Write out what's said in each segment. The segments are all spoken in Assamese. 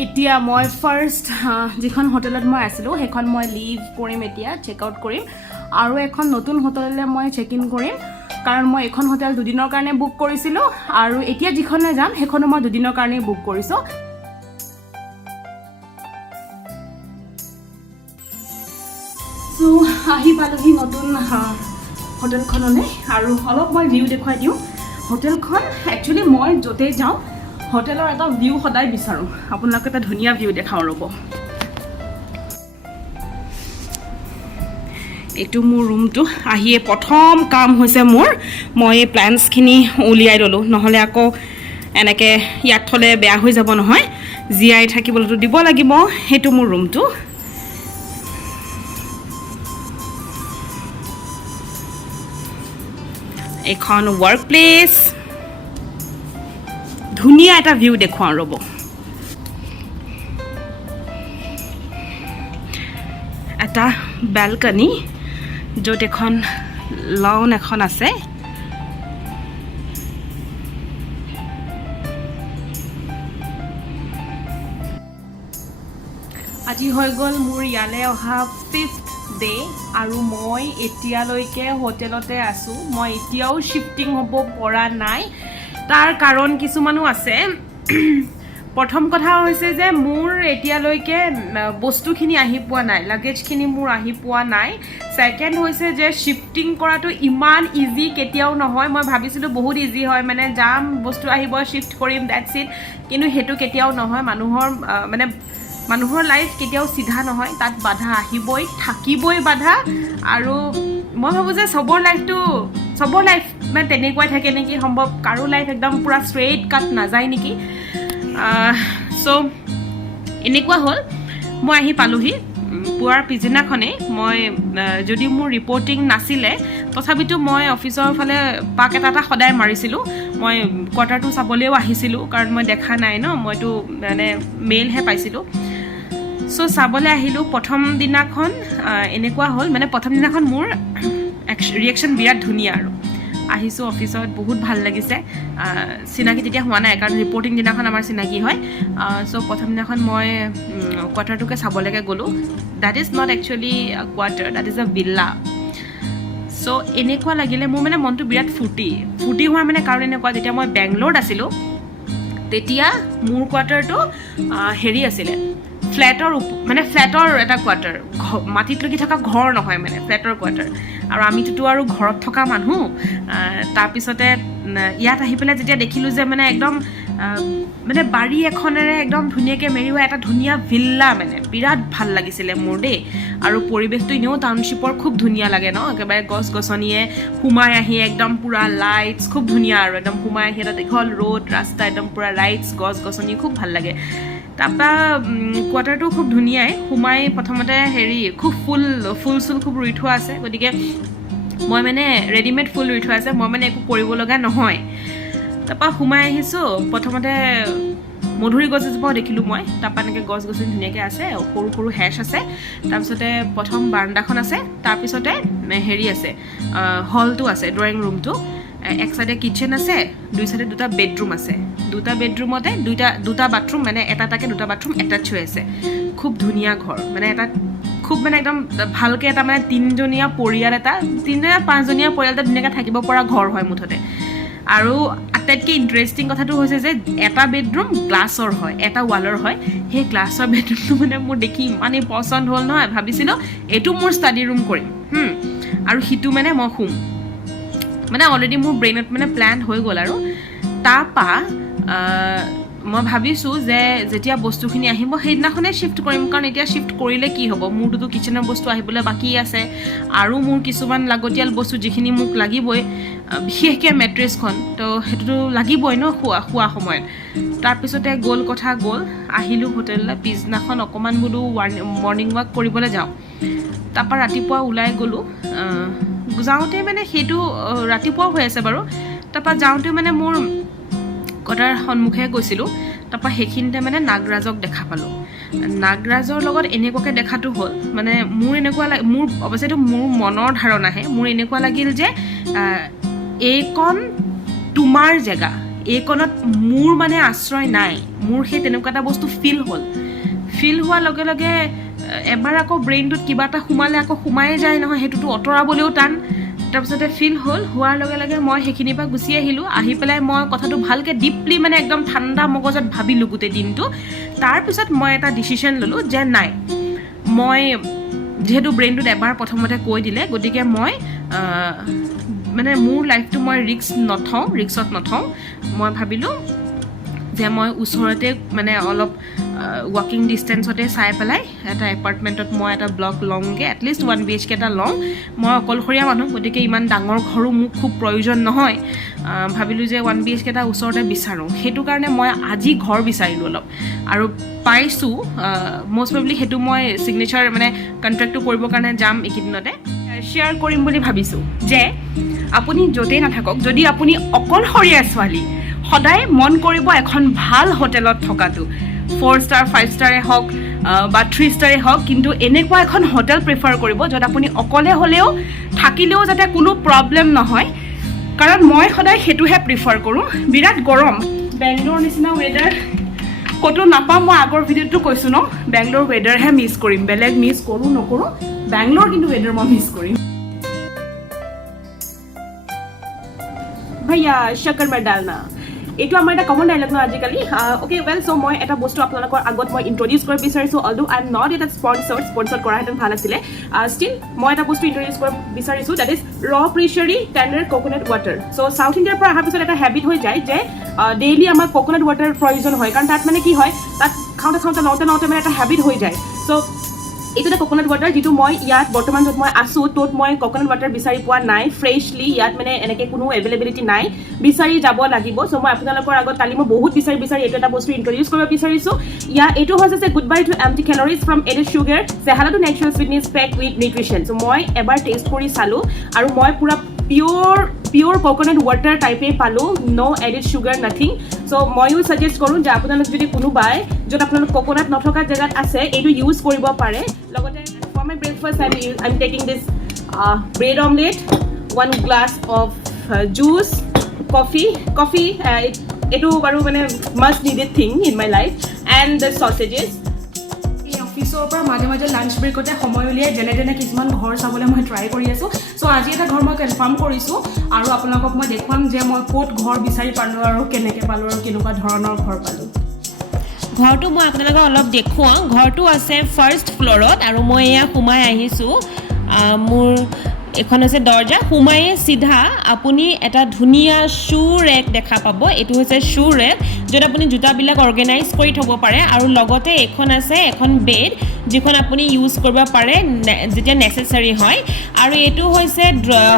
এতিয়া মই ফাৰ্ষ্ট যিখন হোটেলত মই আছিলোঁ সেইখন মই লিভ কৰিম, এতিয়া চেক আউট কৰিম আৰু এখন নতুন হোটেললৈ মই চেক ইন কৰিম, কাৰণ মই এখন হোটেল 2 দিনৰ কাৰণে বুক কৰিছিলোঁ আৰু এতিয়া যিখনলৈ যাম সেইখনো মই 2 দিনৰ কাৰণেই বুক কৰিছোঁ। চ' আহি পালোহি নতুন হোটেলখনলৈ আৰু অলপ মই ভিউ দেখুৱাই দিওঁ। হোটেলখন একচুৱেলি মই য'তেই যাওঁ হোটেলৰ এটা ভিউ সদায় বিচাৰোঁ, আপোনালোকে এটা ধুনীয়া ভিউ দেখাওঁ ৰ'ব। এইটো মোৰ ৰুমটো। আহিয়ে প্ৰথম কাম হৈছে মোৰ, মই এই প্লেণ্টছখিনি উলিয়াই ল'লোঁ, নহ'লে আকৌ এনেকৈ ইয়াত থ'লে বেয়া হৈ যাব নহয়, জীয়াই থাকিবলৈতো দিব লাগিব। সেইটো মোৰ ৰুমটো। এখন ৱৰ্ক প্লেচ, ধুনীয়া এটা ভিউ দেখুৱাওঁ ৰ'ব। এটা বেলকনি য'ত এখন লন এখন আছে। আজি হৈ গ'ল মোৰ ইয়ালৈ অহা 5th ডে আৰু মই এতিয়ালৈকে হোটেলতে আছোঁ। মই এতিয়াও শ্বিফটিং হ'ব পৰা নাই। তাৰ কাৰণ কিছুমানো আছে। প্ৰথম কথা হৈছে যে মোৰ এতিয়ালৈকে বস্তুখিনি আহি পোৱা নাই, লাগেজখিনি মোৰ আহি পোৱা নাই। ছেকেণ্ড হৈছে যে শ্বিফটিং কৰাটো ইমান ইজি কেতিয়াও নহয়। মই ভাবিছিলোঁ বহুত ইজি হয়, মানে যাম, বস্তু আহিব, শ্বিফ্ট কৰিম, ডেটছ ইট। কিন্তু সেইটো কেতিয়াও নহয়। মানুহৰ লাইফ কেতিয়াও চিধা নহয়, তাত বাধা আহিবই, থাকিবই বাধা। আৰু মই ভাবোঁ যে চবৰ লাইফ মানে তেনেকুৱাই থাকে নেকি সম্ভৱ। কাৰো লাইফ একদম পূৰা ষ্ট্ৰেইট কাট নাযায় নেকি। চ' এনেকুৱা হ'ল, মই আহি পালোহি পুৱাৰ পিছদিনাখনেই। মই যদি মোৰ ৰিপৰ্টিং নাছিলে তথাপিতো মই অফিচৰ ফালে পাক এটা সদায় মাৰিছিলোঁ। মই কোৱাৰ্টাৰটো চাবলৈও আহিছিলোঁ, কাৰণ মই দেখা নাই ন, মইতো মানে মেইলহে পাইছিলোঁ। চ' চাবলৈ আহিলোঁ। প্ৰথম দিনাখন এনেকুৱা হ'ল, মানে প্ৰথম দিনাখন মোৰ ৰিয়েকশ্যন বিৰাট ধুনীয়া আৰু আহিছোঁ অফিচত, বহুত ভাল লাগিছে। চিনাকি তেতিয়া হোৱা নাই, কাৰণ ৰিপৰ্টিং দিনাখন আমাৰ চিনাকি হয়। চ' প্ৰথম দিনাখন মই কোৱাৰ্টাৰটোকে চাবলৈকে গ'লোঁ। That is not actually quarter, that is a villa. So' এনেকুৱা লাগিলে মোৰ, মানে মনটো বিৰাট ফূৰ্তি হোৱা মানে কাৰণ এনেকুৱা, যেতিয়া মই বেংগলোৰত আছিলোঁ তেতিয়া মোৰ কোৱাৰ্টাৰটো হেৰি আছিলে, ফ্লেটৰ এটা কোৱাৰ্টাৰ, মাটিত লাগি থকা ঘৰ নহয়, মানে ফ্লেটৰ কোৱাৰ্টাৰ। আৰু আমিতো আৰু ঘৰত থকা মানুহ। তাৰপিছতে ইয়াত আহি পেলাই যেতিয়া দেখিলোঁ যে মানে একদম মানে বাৰী এখনেৰে একদম ধুনীয়াকৈ মেৰিওৱা এটা ধুনীয়া ভিল্লা, মানে বিৰাট ভাল লাগিছিলে মোৰ দেই। আৰু পৰিৱেশটো এনেও টাউনশ্বিপৰ খুব ধুনীয়া লাগে ন, একেবাৰে গছ গছনিয়ে সোমাই আহি একদম পূৰা লাইটছ, খুব ধুনীয়া আৰু একদম সোমাই আহি এটা দীঘল ৰোড ৰাস্তা, একদম পূৰা লাইটছ, গছ গছনি, খুব ভাল লাগে। তাৰপৰা কোৱাৰ্টাৰটো খুব ধুনীয়াই। সোমাই প্ৰথমতে খুব ফুল চুল খুব ৰুই থোৱা আছে, গতিকে মই মানে ৰেডিমেড ফুল ৰুই থোৱা আছে, মই মানে একো কৰিব লগা নহয়। তাৰপৰা সোমাই আহিছোঁ। প্ৰথমতে মধুৰি গছ এজোপাও দেখিলোঁ মই। তাৰপৰা এনেকৈ গছ গছনি ধুনীয়াকৈ আছে, সৰু সৰু হেচ আছে। তাৰপিছতে প্ৰথম বাৰাণ্ডাখন আছে, তাৰপিছতে আছে হলটো আছে, ড্ৰয়িং ৰুমটো। এক চাইডে কিটচেন আছে, দুই চাইডে 2টা বেডৰুম আছে। 2টা বেডৰুমতে দুটা বাথৰুম, মানে এটাকে 2টা বাথৰুম এটাচ হৈ আছে। খুব ধুনীয়া ঘৰ, মানে এটা খুব মানে একদম ভালকৈ এটা মানে 3জনীয়া পৰিয়াল, 5জনীয়া পৰিয়াল এটা ধুনীয়াকৈ থাকিব পৰা ঘৰ হয় মুঠতে। আৰু আটাইতকৈ ইণ্টাৰেষ্টিং কথাটো হৈছে যে এটা বেডৰুম গ্লাছৰ হয়, এটা ৱালৰ হয়। সেই গ্লাছৰ বেডৰুমটো মানে মোৰ দেখি ইমানেই পচন্দ হ'ল নহয়, ভাবিছিলোঁ এইটো মোৰ ষ্টাডি ৰুম কৰিম, আৰু সিটো মানে মই শুম। মানে অলৰেডি মোৰ ব্ৰেইনত মানে প্লেন হৈ গ'ল। আৰু তাৰপৰা মই ভাবিছোঁ যে যেতিয়া বস্তুখিনি আহিব সেইদিনাখনেই শ্বিফ্ট কৰিম, কাৰণ এতিয়া শ্বিফ্ট কৰিলে কি হ'ব, মোৰটোতো কিটচেনৰ বস্তু আহিবলৈ বাকী আছে, আৰু মোৰ কিছুমান লাগতিয়াল বস্তু যিখিনি মোক লাগিবই, বিশেষকৈ মেট্ৰেছখন, তো সেইটোতো লাগিবই ন শোৱা সময়ত। তাৰপিছতে কথা গ'ল, আহিলোঁ হোটেললৈ। পিছদিনাখন অকণমান বোলো মৰ্ণিং ৱাক কৰিবলৈ যাওঁ। তাৰপৰা ৰাতিপুৱা ওলাই গ'লোঁ। যাওঁতে মানে সেইটো ৰাতিপুৱাও হৈ আছে বাৰু। তাৰপৰা যাওঁতে মানে মোৰ কোৱাৰ্টাৰ সন্মুখে গৈছিলোঁ। তাৰপৰা সেইখিনিতে মানে নাগৰাজক দেখা পালোঁ। নাগৰাজৰ লগত এনেকুৱাকৈ দেখাটো হ'ল, মানে মোৰ অৱশ্যেটো মোৰ মনৰ ধাৰণাহে, মোৰ এনেকুৱা লাগিল যে এইকণ তোমাৰ জেগা, এইকণত মোৰ মানে আশ্ৰয় নাই মোৰ সেই তেনেকুৱা এটা বস্তু ফিল হোৱাৰ লগে লগে এবাৰ আকৌ ব্ৰেইনটোত কিবা এটা সোমালে আকৌ সোমায়ে যায় নহয় সেইটোতো অঁতৰাবলৈও টান তাৰপিছতে ফিল হোৱাৰ লগে লগে মই সেইখিনিৰ পৰা গুচি আহিলোঁ আহি পেলাই মই কথাটো ভালকৈ ডিপলি মানে একদম ঠাণ্ডা মগজত ভাবিলোঁ গোটেই দিনটো তাৰপিছত মই এটা ডিচিশ্যন ল'লোঁ যে নাই মই যিহেতু ব্ৰেইনটোত এবাৰ প্ৰথমতে কৈ দিলে গতিকে মই মানে মোৰ লাইফটো মই ৰিক্সত নথওঁ মই ভাবিলোঁ যে মই ওচৰতে মানে অলপ ৱাকিং ডিষ্টেঞ্চতে চাই পেলাই এটা এপাৰ্টমেণ্টত মই এটা ব্লক লওঁগৈ এটলিষ্ট 1 BHK এটা লওঁ মই অকলশৰীয়া মানুহ গতিকে ইমান ডাঙৰ ঘৰো মোক খুব প্ৰয়োজন নহয় ভাবিলোঁ যে 1 BHK এটা ওচৰতে বিচাৰোঁ সেইটো কাৰণে মই আজি ঘৰ বিচাৰিলোঁ অলপ আৰু পাইছোঁ মষ্ট প্ৰবেবলি সেইটো মই ছিগনেচাৰ মানে কণ্ট্ৰেক্টটো কৰিবৰ কাৰণে যাম এইকেইদিনতে শ্বেয়াৰ কৰিম বুলি ভাবিছোঁ যে আপুনি য'তেই নাথাকক যদি আপুনি অকলশৰীয়া ছোৱালী সদায় মন কৰিব এখন ভাল হোটেলত থকাটো 4 ষ্টাৰ 5 ষ্টাৰে হওক বা 3 ষ্টাৰে হওক কিন্তু এনেকুৱা এখন হোটেল প্ৰিফাৰ কৰিব য'ত আপুনি অকলে হ'লেও থাকিলেও যাতে কোনো প্ৰব্লেম নহয় কাৰণ মই সদায় সেইটোহে প্ৰিফাৰ কৰোঁ বিৰাট গৰম বেংগলোৰ নিচিনা ৱেডাৰ ক'তো নাপাম মই আগৰ ভিডিঅ'টো কৈছোঁ ন বেংগলোৰ ৱেডাৰহে মিছ কৰিম বেলেগ মিছ কৰোঁ নকৰোঁ বেংগলোৰ কিন্তু ৱেডাৰ মই মিছ কৰিম भैया शक्कर में डालना এইটো আমাৰ এটা কমন ডাইলগ ন আজিকালি ওকে ৱেল চ' মই এটা বস্তু আপোনালোকৰ আগত মই ইন্ট্ৰডিউচ কৰিব বিচাৰিছোঁ অলদো আই এম নট এটা স্পনচাৰ্ড কৰাহেঁতেন ভাল আছিলে ষ্টিল মই এটা বস্তু ইন্ট্ৰডিউচ কৰিব বিচাৰিছোঁ দেট ইজ প্ৰেছাৰী tender coconut water so' south ইণ্ডিয়াৰ পৰা অহাৰ পিছত এটা হেবিট হৈ যায় যে ডেইলি আমাক কোকোনাট ৱাটাৰ প্ৰয়োজন হয় কাৰণ তাত মানে কি হয় তাত খাওঁতে মানে এটা হেবিট হৈ যায় চ' এইটো এটা কোকোনাট ৱাটাৰ যিটো মই ইয়াত বৰ্তমান য'ত মই আছোঁ ত'ত মই কোকোনাট ৱাটাৰ বিচাৰি পোৱা নাই ফ্ৰেছলি ইয়াত মানে এনেকৈ কোনো এভেইলেবিলিটি নাই বিচাৰি যাব লাগিব চ' মই আপোনালোকৰ আগত কালি মই বহুত বিচাৰি এইটো এটা বস্তু ইন্ট্ৰডিউচ কৰিব বিচাৰিছোঁ এইটো হৈছে good bye to empty calories from added sugar say hello' to natural sweetness pack with nutrition so' মই এবাৰ টেষ্ট কৰি চালোঁ আৰু মই পূৰা পিয়'ৰ কোকোনাট ৱাটাৰ টাইপেই পালোঁ ন' এডেড চুগাৰ নাথিং চ' ময়ো ছাজেষ্ট কৰোঁ যে আপোনালোক যদি কোনোবাই য'ত আপোনালোক কোকোনাট নথকা জেগাত আছে এইটো ইউজ কৰিব পাৰে লগতে for my breakfast I am taking this bread omelette 1 glass of juice coffee এইটো বাৰু মানে must needed thing in my life and the sausages এই অফিচৰ পৰা মাজে মাজে লাঞ্চ ব্ৰেকতে সময় উলিয়াই যেনে তেনে কিছুমান ঘৰ চাবলৈ মই ট্ৰাই কৰি আছোঁ চ' আজি এটা ঘৰ মই কনফাৰ্ম কৰিছোঁ আৰু আপোনালোকক মই দেখুৱাম যে মই ক'ত ঘৰ বিচাৰি পালোঁ আৰু কেনেকৈ পালোঁ আৰু কেনেকুৱা ধৰণৰ ঘৰ পালোঁ ঘৰটো মই আপোনালোকক অলপ দেখুৱাওঁ ঘৰটো আছে ফাৰ্ষ্ট ফ্ল'ৰত আৰু মই এয়া সোমাই আহিছোঁ মোৰ এখন হৈছে দৰ্জা সোমায়ে চিধা আপুনি এটা ধুনীয়া শ্বু ৰেক দেখা পাব এইটো হৈছে শ্বু ৰেক য'ত আপুনি জোতাবিলাক অৰ্গেনাইজ কৰি থ'ব পাৰে আৰু লগতে এখন আছে এখন বেড যিখন আপুনি ইউজ কৰিব পাৰে যেতিয়া নেচেচাৰী হয় আৰু এইটো হৈছে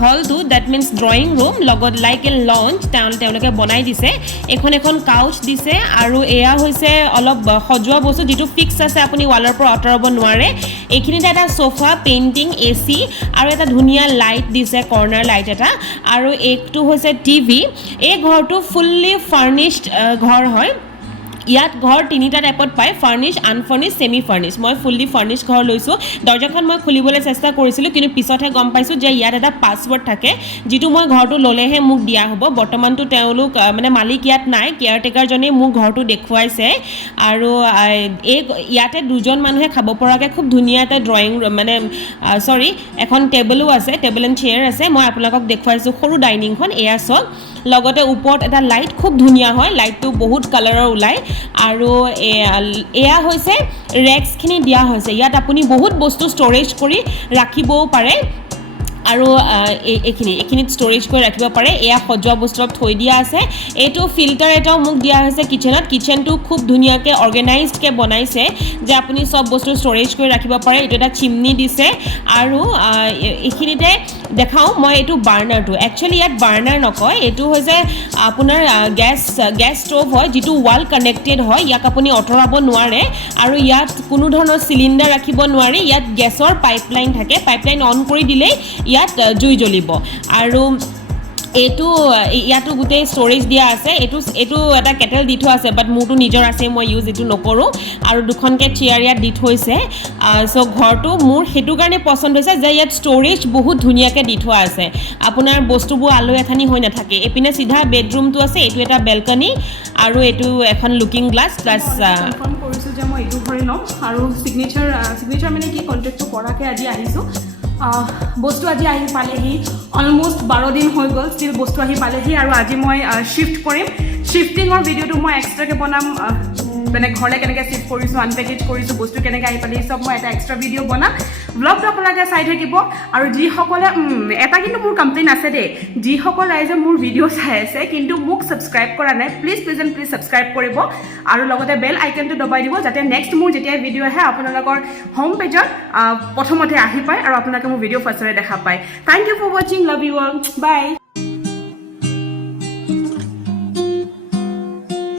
হলটো ডেট মিনছ ড্ৰয়িং ৰুম লগত লাইক এ লঞ্চ তেওঁলোকে বনাই দিছে এখন কাউচ দিছে আৰু এয়া হৈছে অলপ সজোৱা বস্তু যিটো ফিক্স আছে আপুনি ৱালৰ পৰা আঁতৰাব নোৱাৰে এইখিনিতে এটা সোফা পেইণ্টিং AC আৰু এটা ধুনীয়া লাইট দিছে কৰ্নাৰ লাইট এটা আৰু এইটো হৈছে টিভি এই ঘৰটো ফুল্লি ফাৰ্নিশ্ড ঘৰ হয় ইয়াত ঘৰ তিনিটা টাইপত পায় ফাৰ্নিছ আনফাৰ্নিছ ছেমি ফাৰ্নিছ মই ফুল্লি ফাৰ্নিছ ঘৰ লৈছোঁ দৰ্জাখন মই খুলিবলৈ চেষ্টা কৰিছিলোঁ কিন্তু পিছতহে গম পাইছোঁ যে ইয়াত এটা পাছৱৰ্ড থাকে যিটো মই ঘৰটো ল'লেহে মোক দিয়া হ'ব বৰ্তমানটো তেওঁলোক মানে মালিক ইয়াত নাই কেয়াৰটেকাৰজনে মোক ঘৰটো দেখুৱাইছে আৰু ইয়াতে দুজন মানুহে খাব পৰাকৈ খুব ধুনীয়া এটা ড্ৰয়িং মানে এখন টেবলো আছে টেবল এণ্ড চেয়াৰ আছে মই আপোনালোকক দেখুৱাইছোঁ সৰু ডাইনিংখন এয়া চাওক লগতে ওপৰত এটা লাইট খুব ধুনীয়া হয় লাইটটো বহুত কালাৰৰ ওলায় আৰু এয়া হৈছে ৰেক্সখিনি দিয়া হৈছে ইয়াত আপুনি বহুত বস্তু ষ্ট'ৰেজ কৰি ৰাখিবও পাৰে আৰু এইখিনিত ষ্ট'ৰেজ কৰি ৰাখিব পাৰে এয়া সজোৱা বস্তু অলপ থৈ দিয়া আছে এইটো ফিল্টাৰ এটাও মোক দিয়া হৈছে কিচেনটো খুব ধুনীয়াকৈ অৰ্গেনাইজকৈ বনাইছে যে আপুনি চব বস্তু ষ্ট'ৰেজ কৰি ৰাখিব পাৰে এইটো এটা চিমনি দিছে আৰু এইখিনিতে দেখাওঁ মই এইটো বাৰ্ণাৰটো একচুৱেলি ইয়াত বাৰ্ণাৰ নকয় এইটো হৈছে আপোনাৰ গেছ ষ্ট'ভ হয় যিটো ৱাল কানেক্টেড হয় ইয়াক আপুনি আঁতৰাব নোৱাৰে আৰু ইয়াত কোনো ধৰণৰ চিলিণ্ডাৰ ৰাখিব নোৱাৰি ইয়াত গেছৰ পাইপলাইন থাকে পাইপলাইন অন কৰি দিলেই ইয়াত জুই জ্বলিব আৰু এইটো ইয়াতো গোটেই ষ্ট'ৰেজ দিয়া আছে এইটো এটা কেটেল দি থোৱা আছে বাট মোৰতো নিজৰ আছে মই ইউজ এইটো নকৰোঁ আৰু দুখনকৈ চেয়াৰ ইয়াত দি থৈছে চ' ঘৰটো মোৰ সেইটো কাৰণে পচন্দ হৈছে যে ইয়াত ষ্ট'ৰেজ বহুত ধুনীয়াকৈ দি থোৱা আছে আপোনাৰ বস্তুবোৰ আলৈ আথানি হৈ নাথাকে এইপিনে চিধা বেডৰুমটো আছে এইটো এটা বেলকনি আৰু এইটো এখন লুকিং গ্লাছ প্লাছ কনফাৰ্ম কৰিছোঁ যে মই এইটো ঘৰে ল'ম আৰু চিগনেচাৰ মানে কি কণ্টেক্টটো কৰাকৈ আজি আহিছোঁ বস্তু আজি আহি পালেহি অলমষ্ট 12 দিন হৈ গ'ল ষ্টিল বস্তু আহি পালেহি আৰু আজি মই শ্বিফ্ট কৰিম শ্বিফ্টিঙৰ ভিডিঅ'টো মই এক্সট্ৰাকৈ বনাম মানে ঘৰলৈ কেনেকৈ শ্বিফ্ট কৰিছোঁ আনপেকেজ কৰিছোঁ বস্তু কেনেকৈ আহি পালেহি চব মই এটা এক্সট্ৰা ভিডিঅ' বনাম ব্লগটো আপোনালোকে চাই থাকিব আৰু যিসকলে এটা কিন্তু মোৰ কমপ্লেইন আছে দেই যিসকল ৰাইজে মোৰ ভিডিঅ' চাই আছে কিন্তু মোক ছাবস্ক্ৰাইব কৰা নাই প্লিজ ছাবস্ক্ৰাইব কৰিব আৰু লগতে বেল আইকনটো দবাই দিব যাতে নেক্সট মোৰ যেতিয়া ভিডিঅ' আহে আপোনালোকৰ হোম পেজত প্ৰথমতে আহি পায় আৰু আপোনালোকে মোৰ ভিডিঅ' ফাৰ্ষ্টতে দেখা পায় থেংক ইউ ফৰ ৱাচিং লাভ ইউ অল বাই